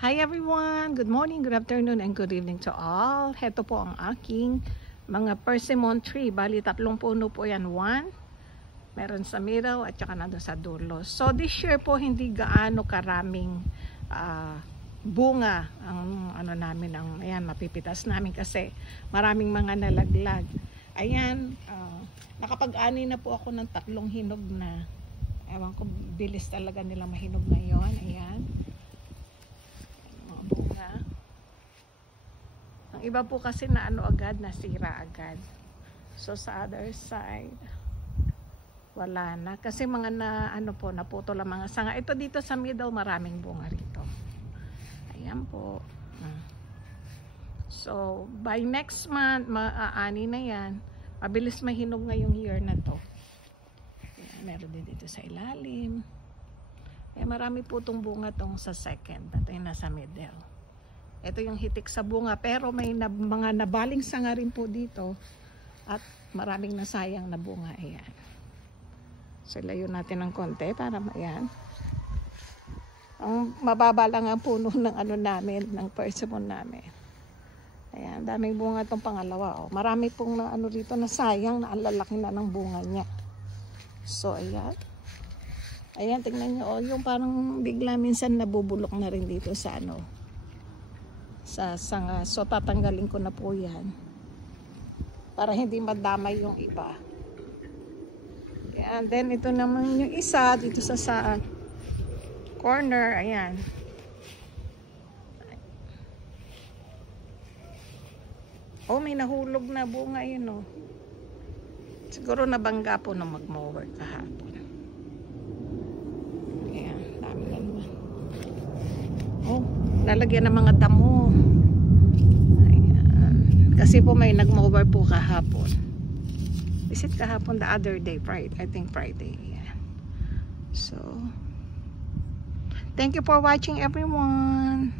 Hi everyone! Good morning, good afternoon, and good evening to all. Heto po ang aking mga persimmon tree. Bali, 3 puno po yan. 1, meron sa middle at saka nandun sa dulo. So this year po hindi gaano karaming bunga ang ano namin, ang ayan, mapipitas namin kasi maraming mga nalaglag. Ayan, nakapag-ani na po ako ng 3 hinog na. Ewan ko, bilis talaga nila mahinog ngayon. Ayan. Bunga. Ang iba po kasi na ano agad, nasira agad. So sa other side wala na kasi mga na ano po, naputo lang mga sanga. Ito dito sa middle maraming bunga rito. Ayan po. So by next month maaani na yan. Mabilis mahinog ngayong year na to. Ayan, meron din dito sa ilalim. Marami po itong bunga tong sa second. Ito yung nasa middle. Ito yung hitik sa bunga. Pero may mga nabaling sanga rin po dito. At maraming nasayang na bunga. Ayan. So layo natin ng konti para ayan. Ang mababa lang ang puno ng ano namin, ng persimmon namin. Ayan, daming bunga itong pangalawa. Oh. Marami pong na, ano dito na sayang na ang lalaki na ng bunga niya. So ayan. Ayan, tingnan nyo, oh, yung parang bigla minsan nabubulok na rin dito sa ano, sa sanga. So, tatanggalin ko na po yan para hindi madamay yung iba. And then, ito naman yung isa dito sa corner. Ayan. Oh, may nahulog na bunga yun, oh. Siguro nabangga po na mag-mower kahapon. Oh, lalagyan ng mga damo. Ayan. Kasi po may nag-mower po kahapon. Is it kahapon? The other day, Friday. I think Friday. Yeah. So, thank you for watching everyone.